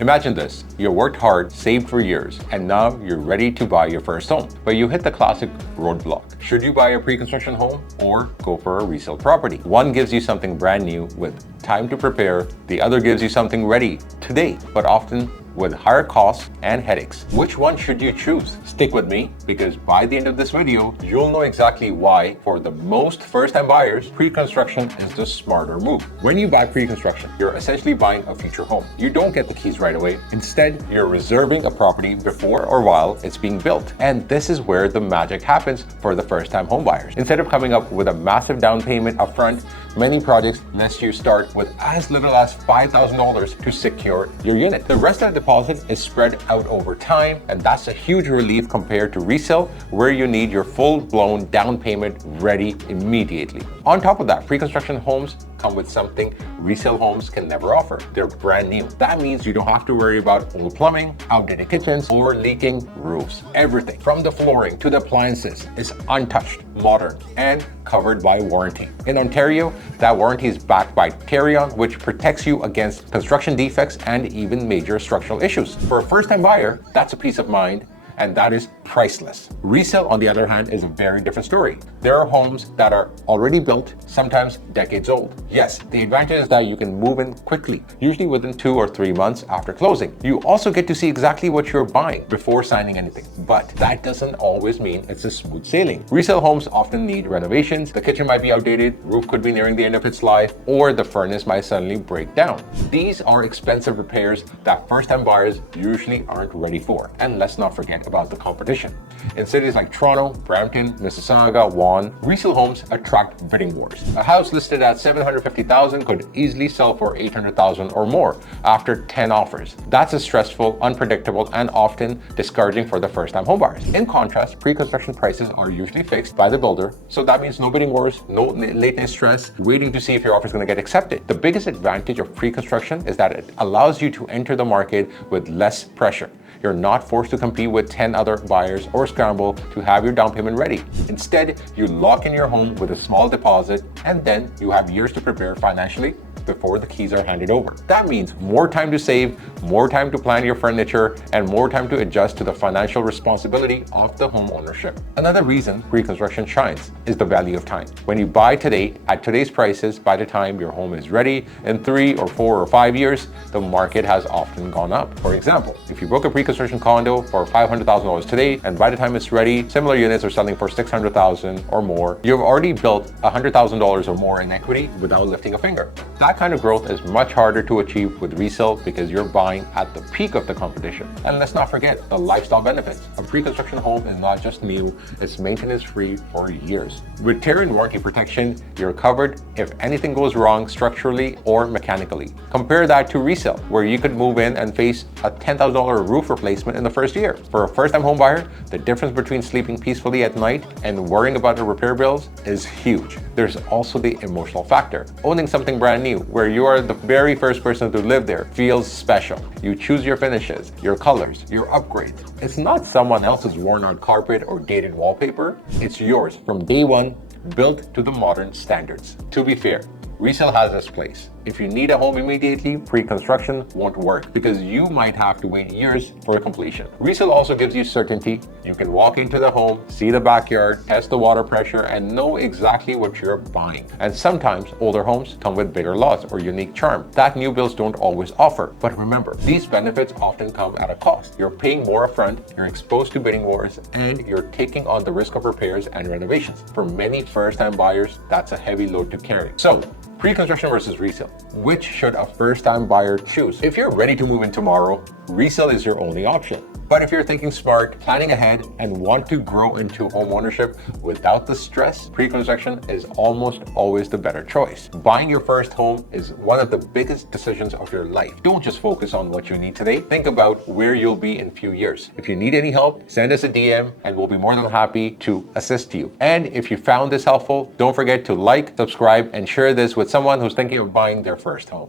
Imagine this, you worked hard, saved for years, and now you're ready to buy your first home. But you hit the classic roadblock. Should you buy a pre-construction home or go for a resale property? One gives you something brand new with time to prepare. The other gives you something ready today, but often with higher costs and headaches. Which one should you choose? Stick with me, because by the end of this video, you'll know exactly why, for the most first-time buyers, pre-construction is the smarter move. When you buy pre-construction, you're essentially buying a future home. You don't get the keys right away. Instead, you're reserving a property before or while it's being built. And this is where the magic happens for the first-time home buyers. Instead of coming up with a massive down payment upfront, many projects let you start with as little as $5,000 to secure your unit. The rest of the deposit is spread out over time, and that's a huge relief compared to resale, where you need your full-blown down payment ready immediately. On top of that, pre-construction homes come with something resale homes can never offer. They're brand new. That means you don't have to worry about old plumbing, outdated kitchens, or leaking roofs. Everything from the flooring to the appliances is untouched, modern, and covered by warranty. In Ontario, that warranty is backed by Terion, which protects you against construction defects and even major structural issues. For a first-time buyer, that's a peace of mind, and that is priceless. Resale, on the other hand, is a very different story. There are homes that are already built, sometimes decades old. Yes, the advantage is that you can move in quickly, usually within 2 or 3 months after closing. You also get to see exactly what you're buying before signing anything, but that doesn't always mean it's a smooth sailing. Resale homes often need renovations. The kitchen might be outdated, roof could be nearing the end of its life, or the furnace might suddenly break down. These are expensive repairs that first-time buyers usually aren't ready for. And let's not forget about the competition. In cities like Toronto, Brampton, Mississauga, Vaughan, resale homes attract bidding wars. A house listed at $750,000 could easily sell for $800,000 or more after 10 offers. That's a stressful, unpredictable, and often discouraging for the first-time homebuyers. In contrast, pre-construction prices are usually fixed by the builder, so that means no bidding wars, no late-night stress, waiting to see if your offer is going to get accepted. The biggest advantage of pre-construction is that it allows you to enter the market with less pressure. You're not forced to compete with 10 other buyers or scramble to have your down payment ready. Instead, you lock in your home with a small deposit, and then you have years to prepare financially before the keys are handed over. That means more time to save, more time to plan your furniture, and more time to adjust to the financial responsibility of the home ownership. Another reason pre-construction shines is the value of time. When you buy today at today's prices, by the time your home is ready in 3 or 4 or 5 years, the market has often gone up. For example, if you book a pre-construction condo for $500,000 today, and by the time it's ready, similar units are selling for $600,000 or more, you've already built $100,000 or more in equity without lifting a finger. That kind of growth is much harder to achieve with resale because you're buying at the peak of the competition. And let's not forget the lifestyle benefits. A pre-construction home is not just new, it's maintenance free for years. With Terion warranty protection, you're covered if anything goes wrong structurally or mechanically. Compare that to resale, where you could move in and face a $10,000 roof replacement in the first year. For a first-time home buyer, the difference between sleeping peacefully at night and worrying about the repair bills is huge. There's also the emotional factor. Owning something brand new, where you are the very first person to live there, feels special. You choose your finishes, your colors, your upgrades. It's not someone else's worn-out carpet or dated wallpaper. It's yours from day one, built to the modern standards. To be fair, resale has its place. If you need a home immediately, pre-construction won't work because you might have to wait years for completion. Resale also gives you certainty. You can walk into the home, see the backyard, test the water pressure, and know exactly what you're buying. And sometimes older homes come with bigger lots or unique charm that new builds don't always offer. But remember, these benefits often come at a cost. You're paying more upfront, you're exposed to bidding wars, and you're taking on the risk of repairs and renovations. For many first-time buyers, that's a heavy load to carry. So, pre-construction versus resale. Which should a first-time buyer choose? If you're ready to move in tomorrow, resale is your only option. But if you're thinking smart, planning ahead, and want to grow into home ownership without the stress, pre-construction is almost always the better choice. Buying your first home is one of the biggest decisions of your life. Don't just focus on what you need today. Think about where you'll be in a few years. If you need any help, send us a DM and we'll be more than happy to assist you. And if you found this helpful, don't forget to like, subscribe, and share this with someone who's thinking of buying their first home.